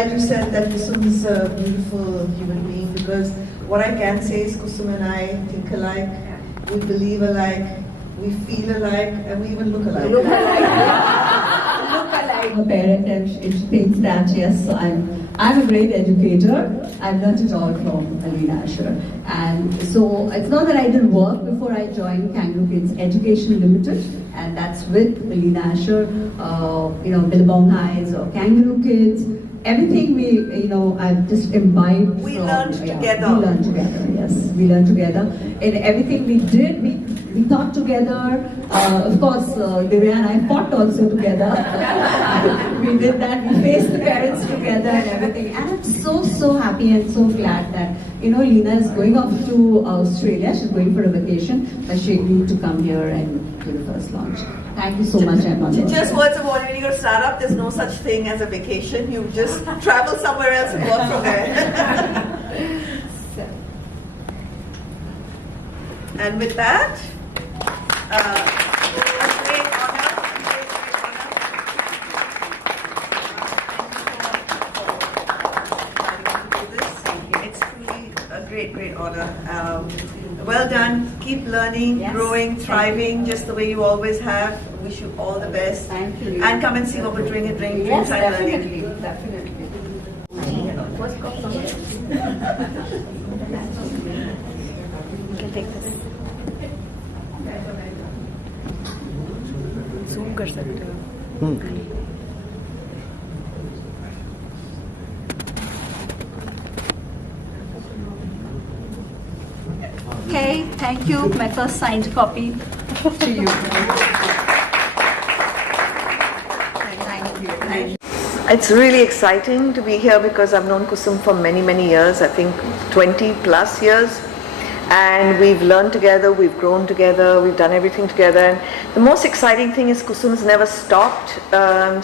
glad you said that Kusum is a beautiful human being, because what I can say is Kusum and I think alike, we believe alike, we feel alike, and we even look alike. Look alike. A parent, and she thinks that yes, I'm a great educator. I've learned it all from Alina Asher, and so it's not that I didn't work before I joined Kangaroo Kids Education Limited, and that's with Alina Asher, Billabong Highs or Kangaroo Kids. Everything I've just imbibed. We learned together. We learned together, yes. We learned together. In everything we did, we thought together. Of course, Divya and I fought also together. We did that. We faced the parents together and everything. And I'm so happy and so glad that, Lina is going off to Australia. She's going for a vacation, but she agreed to come here and do the first launch. Thank you so much, Emma. Just words of warning, when you go to startup, there's no such thing as a vacation. You just travel somewhere else and work from there. And with that, a great honor. It's truly a great honor. Well done. Keep learning, yes, growing, thriving, just the way you always have. Wish you all the best. Thank you. And come and see what we're doing at Dream Yes, Time definitely, Learning. definitely. You can take this. Zoom कर सकते हो. Okay, thank you. My first signed copy to you. Thank you. It's really exciting to be here because I've known Kusum for many years, I think 20 plus years. And we've learned together, we've grown together, we've done everything together. And the most exciting thing is Kusum's never stopped.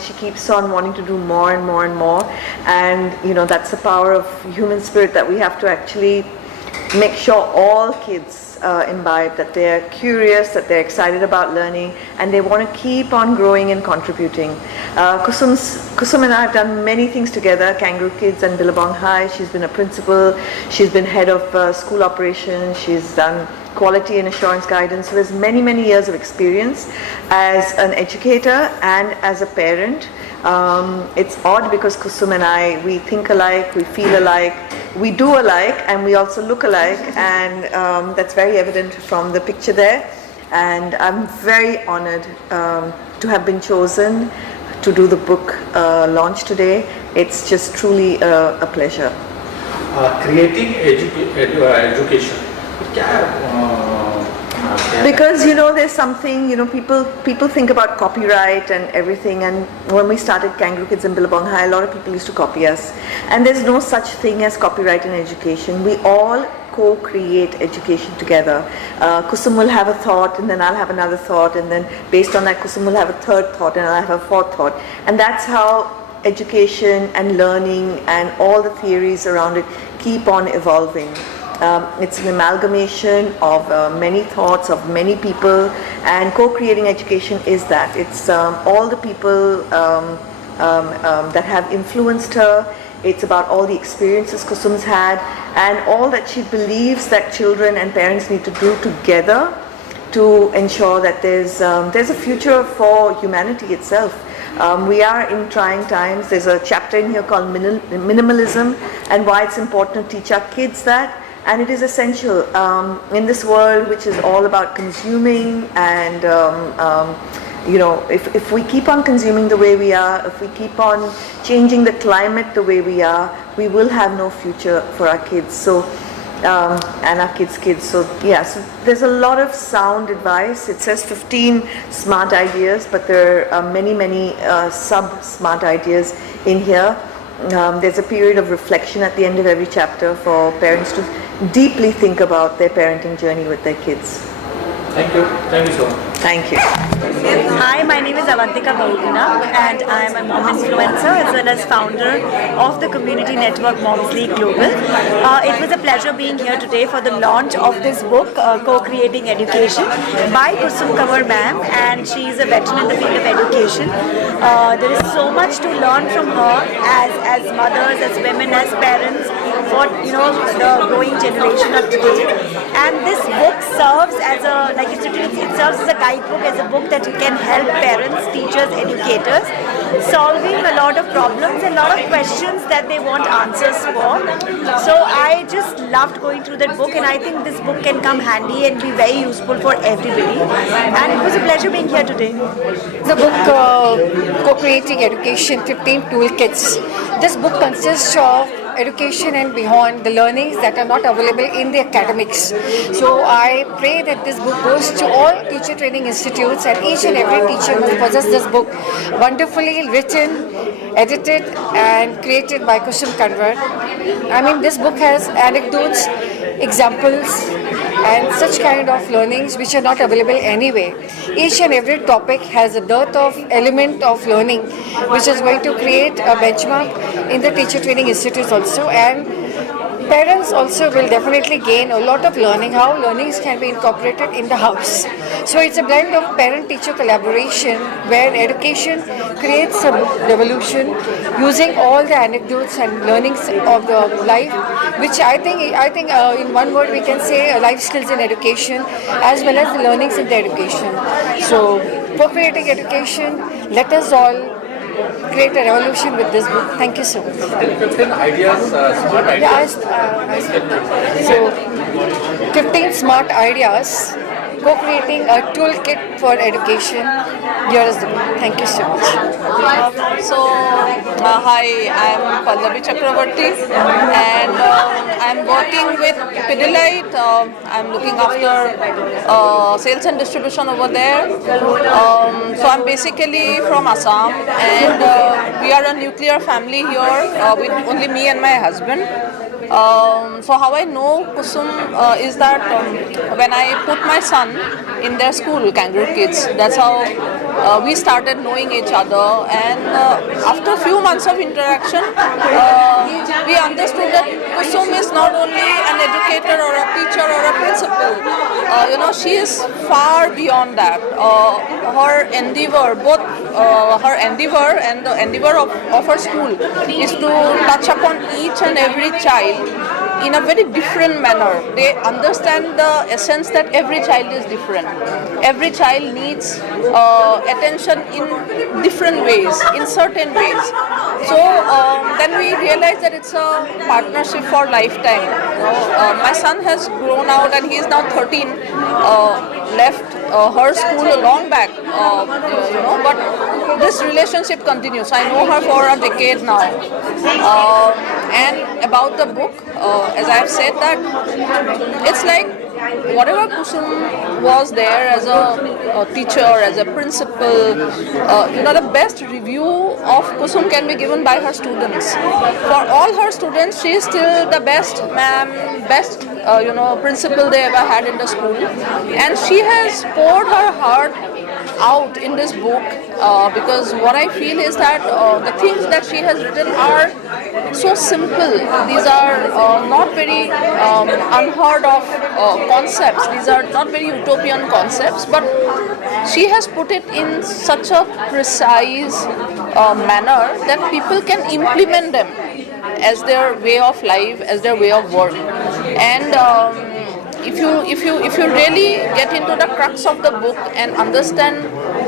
She keeps on wanting to do more and more and more. And that's the power of human spirit, that we have to actually make sure all kids imbibe, that they're curious, that they're excited about learning, and they want to keep on growing and contributing. Kusum and I have done many things together, Kangaroo Kids and Billabong High. She's been a principal, she's been head of school operations, she's done quality and assurance guidance. So there's many years of experience as an educator and as a parent. It's odd because Kusum and I, we think alike, we feel alike, we do alike, and we also look alike, and that's very evident from the picture there. And I'm very honored to have been chosen to do the book launch today. It's just truly a pleasure. Creating education. Because there's something, people think about copyright and everything, and when we started Kangaroo Kids and Billabong High, a lot of people used to copy us, and there's no such thing as copyright in education. We all co-create education together. Kusum will have a thought, and then I'll have another thought, and then based on that Kusum will have a third thought, and I'll have a fourth thought, and that's how education and learning and all the theories around it keep on evolving. It's an amalgamation of many thoughts of many people, and co-creating education is that. It's all the people that have influenced her. It's about all the experiences Kusum's had, and all that she believes that children and parents need to do together to ensure that there's a future for humanity itself. We are in trying times. There's a chapter in here called minimalism, and why it's important to teach our kids that. And it is essential in this world which is all about consuming, and if we keep on consuming the way we are, if we keep on changing the climate the way we are, we will have no future for our kids. So and our kids. So so there's a lot of sound advice. It says 15 smart ideas, but there are many sub-smart ideas in here. There's a period of reflection at the end of every chapter for parents to deeply think about their parenting journey with their kids. Thank you. Thank you so much. Thank you. Hi, my name is Avantika Bahuguna, and I am a mom influencer as well as founder of the community network Moms League Global. It was a pleasure being here today for the launch of this book, Co-Creating Education, by Kusum Kanwar ma'am, and she is a veteran in the field of education. There is so much to learn from her as mothers, as women, as parents, for the growing generation of today. And this book serves as it serves as a guidebook, as a book that can help parents, teachers, educators solving a lot of problems and a lot of questions that they want answers for. So I just loved going through that book, and I think this book can come handy and be very useful for everybody. And it was a pleasure being here today. The book Co-Creating Education 15 Toolkits. This book consists of education and beyond, the learnings that are not available in the academics. So I pray that this book goes to all teacher training institutes, and each and every teacher must possess this book, wonderfully written, edited and created by Kusum Kanwar. I mean, this book has anecdotes, examples and such kind of learnings which are not available anyway. Each and every topic has a dearth of element of learning which is going to create a benchmark in the teacher training institutes also, and parents also will definitely gain a lot of learning, how learnings can be incorporated in the house. So it's a blend of parent-teacher collaboration where education creates a revolution using all the anecdotes and learnings of the life, which I think in one word we can say life skills in education as well as the learnings in the education. So co-creating education, let us all create a revolution with this book. Thank you so much. 15 ideas, smart ideas. So 15 smart ideas, co-creating a toolkit for education. Here is the book. Thank you so much. Hi, I'm Pallavi Chakravarti, and I'm working with Pidilite. I'm looking after sales and distribution over there. So I'm basically from Assam, and we are a nuclear family here with only me and my husband. So how I know Kusum is that when I put my son in their school, Kangaroo Kids, that's how we started knowing each other, and after a few months of interaction, we understood that Kusum is not only an educator or a teacher or a principal. She is far beyond that. Her endeavor, both her endeavor and the endeavor of her school, is to touch upon each and every child in a very different manner. They understand the essence that every child is different. Every child needs attention in different ways, in certain ways. So then we realized that it's a partnership for lifetime. My son has grown out and he is now 13, left her school long back, but this relationship continues. I know her for a decade now. And about the book, as I have said, that it's like whatever Kusum was there as a teacher, as a principal, the best review of Kusum can be given by her students. For all her students, she is still the best ma'am, best principal they ever had in the school, and she has poured her heart out in this book, because what I feel is that the things that she has written are so simple. These are not very unheard of concepts. These are not very utopian concepts, but she has put it in such a precise manner that people can implement them as their way of life, as their way of work. And if you really get into the crux of the book and understand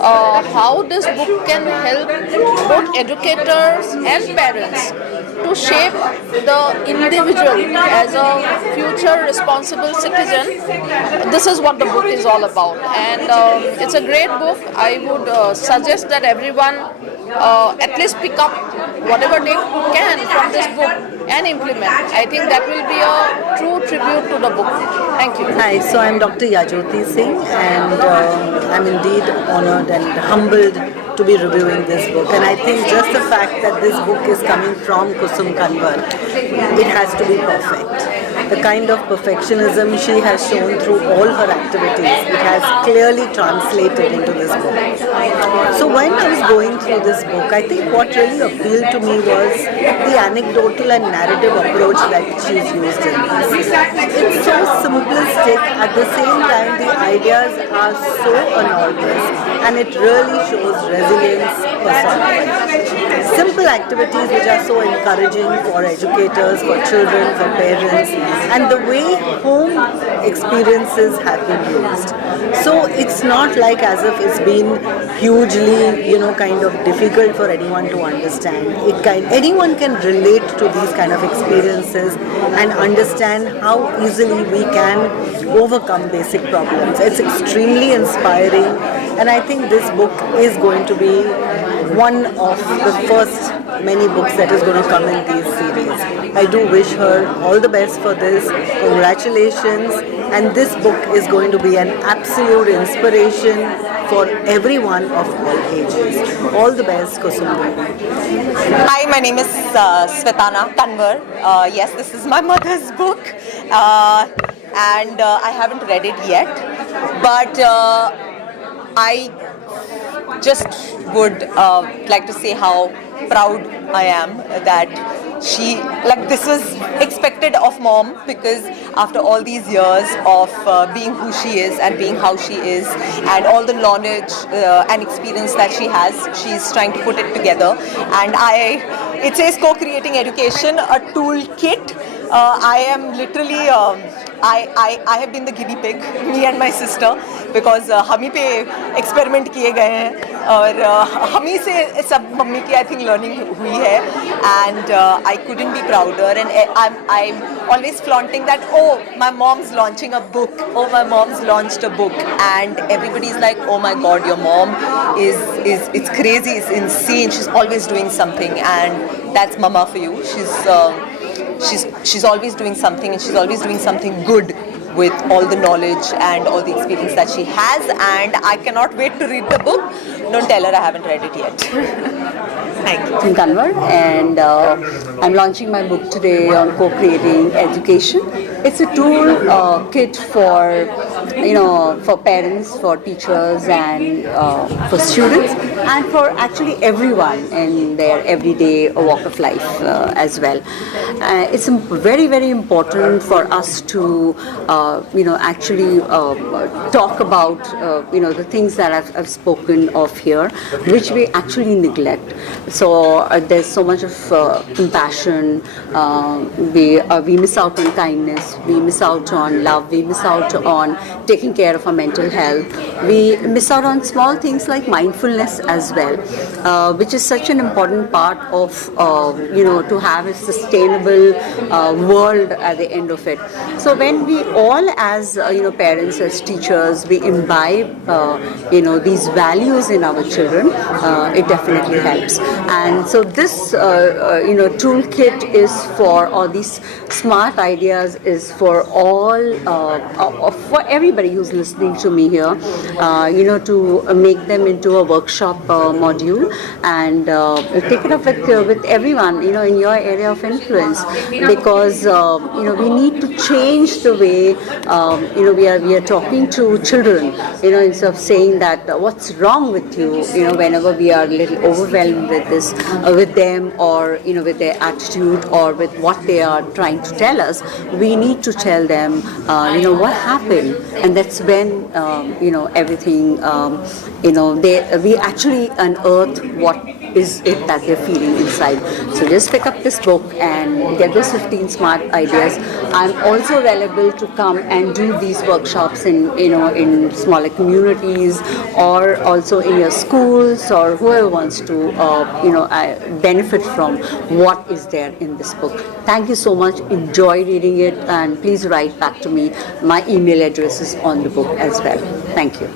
how this book can help both educators and parents to shape the individual as a future responsible citizen, this is what the book is all about. And it's a great book. I would suggest that everyone at least pick up whatever they can from this book and implement. I think that will be a true tribute to the book. Thank you. Hi, so I'm Dr. Yajoti Singh, and I'm indeed honored and humbled to be reviewing this book. And I think just the fact that this book is coming from Kusum Kanwar, it has to be perfect. the kind of perfectionism she has shown through all her activities, it has clearly translated into this book. So when I was going through this book, I think what really appealed to me was the anecdotal and narrative approach that she's used in this. It's so simplistic, at the same time the ideas are so enormous, and it really shows resilience personified. Simple activities which are so encouraging for educators, for children, for parents, and the way home experiences have been used. So it's not like as if it's been hugely, kind of difficult for anyone to understand. Anyone can relate to these kind of experiences and understand how easily we can overcome basic problems. It's extremely inspiring, and I think this book is going to be one of the first many books that is going to come in these series. I do wish her all the best for this. Congratulations. And this book is going to be an absolute inspiration for everyone of all ages. All the best, Kusum. Hi, my name is Svetana Kanwar. Yes, this is my mother's book. And I haven't read it yet. But I just would like to say how proud I am that this was expected of mom, because after all these years of being who she is and being how she is, and all the knowledge and experience that she has, she's trying to put it together. And it says co-creating education, a toolkit. I am literally I have been the guinea pig, me and my sister, because हम ही पे experiment किए गए हैं और हम ही से सब mummy की I think learning हुई है, and I couldn't be prouder, and I'm always flaunting that, oh, my mom's launching a book, oh, my mom's launched a book, and everybody's like, oh my god, your mom is it's crazy, it's insane, she's always doing something. And that's mama for you. She's always doing something, and she's always doing something good with all the knowledge and all the experience that she has, and I cannot wait to read the book. Don't tell her I haven't read it yet. Thank you. I'm Kanwar, and I'm launching my book today on co-creating education. It's a tool kit for for parents, for teachers, and for students, and for actually everyone in their everyday walk of life as well. It's very, very important for us to actually talk about the things that I've spoken of here, which we actually neglect. So there's so much of compassion. We miss out on kindness. We miss out on love. We miss out on taking care of our mental health. We miss out on small things like mindfulness as well, which is such an important part of to have a sustainable world at the end of it. So when we all, as parents, as teachers, we imbibe these values in our children, it definitely helps. And so this toolkit is for all these smart ideas, is for all for everybody who's listening to me here, to make them into a workshop module and take it up with everyone in your area of influence, because we need to change the way we are talking to children, instead of saying that what's wrong with you, whenever we are a little overwhelmed with this, with them, or with their attitude, or with what they are trying to tell us. We need to tell them what happened, and that's when everything we actually unearth what is it that they're feeling inside. So just pick up this book and get those 15 smart ideas. I'm also available to come and do these workshops in smaller communities, or also in your schools, or whoever wants to benefit from what is there in this book. Thank you so much. Enjoy reading it, and please write back to me. My email address is on the book as well. Thank you.